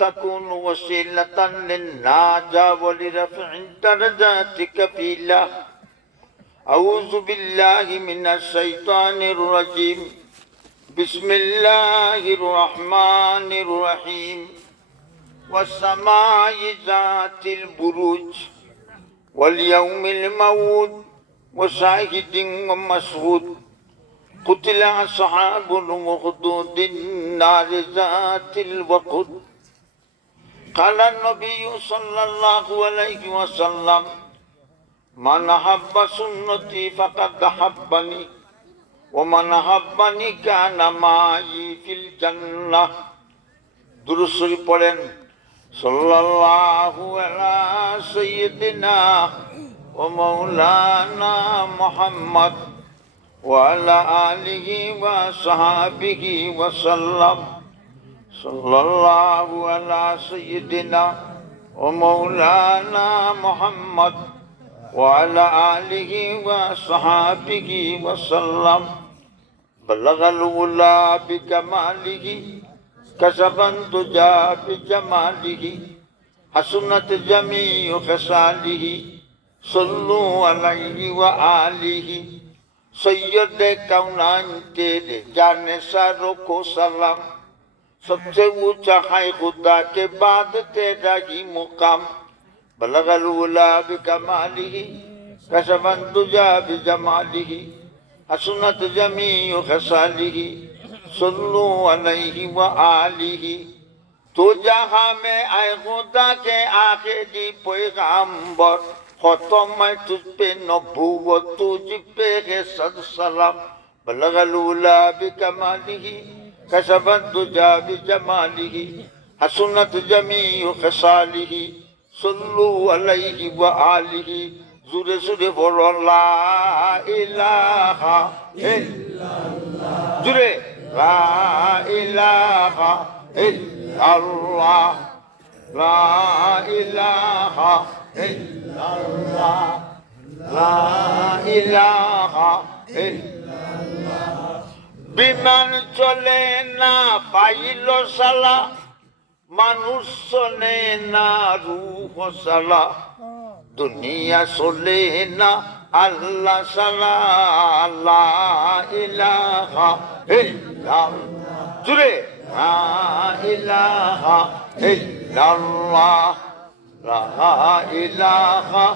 تكون وسيلة للناجى ولرفع درجاتك في الله أعوذ بالله من الشيطان الرجيم بسم الله الرحمن الرحيم والسماء ذات البروج واليوم الموعود وشاهد ومشهود قتل أصحاب الأخدود النار ذات الوقود قال النبي صلى الله عليه وسلم من أحب سنتي فقد أحبني ومن أحبني كان معي في الجنة দুরুশ্বরী পড়েন সাল্লাল্লাহু আলা সাইয়্যিদিনা ও মাওলানা মুহাম্মদ وعلى آله وصحابه وسلم. صلى الله على سيدنا ومولانا محمد وعلى آله وصحابه وسلم. بلغ الأولى بكماله كسب الدجى بجماله حسنت جميع خصاله. صلوا عليه وآله. سید کونان تیرے جانے ساروں کو سلام۔ سب سے اونچا ہے خدا کے بعد تیرا ہی مقام۔ بلغ الولا بکمالی کشفن تجا بجمالی، حسنت جمیع خسالی ہی سلو علیہ و آلی ہی تو جہاں میں آئے خدا کے آخری پیغامبر ختمت بنبوة جبه صد سلام بلغ الأولى بكماله كشف الدجى بجماله حسنت جميع خصاله صلوا عليه وآله زور زور بولو لا إله إلا الله زور لا إله إلا الله لا إله বিমান চলে না পাইল সালা মানুষ চলে না রুহ সালা। দুনিয়া চলে না আল্লাহ সালা আল্লাহ জুড়ে ইলাহা ইলাহা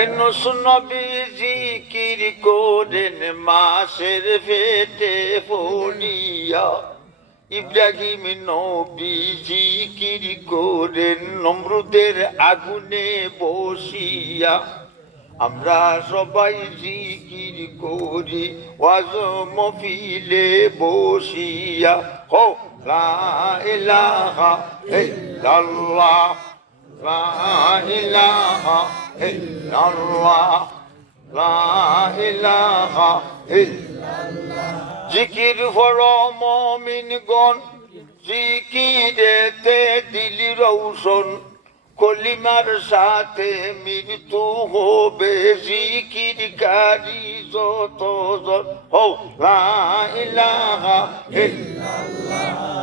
এনুস নবী জিকির করেন মাসের ফেটে ফলিয়া। ইব্রাহিম নবী জিকির করেন নমরুদের আগুনে বসিয়া। আমরা সবাই জিকির করি ওয়াজ মফিলে বসিয়া। হো লা ইলাহা ইল্লাল্লাহ। লা ইলাহা ইল্লাল্লাহ লা ইলাহা ইল্লাল্লাহ জিকির ফলো মুমিনগণ জিকিরেতে দিলি রৌশন, কলিমার সাথে মৃত্যু হবে জিকির কারি যত হো লা ইলাহা ইল্লাল্লাহ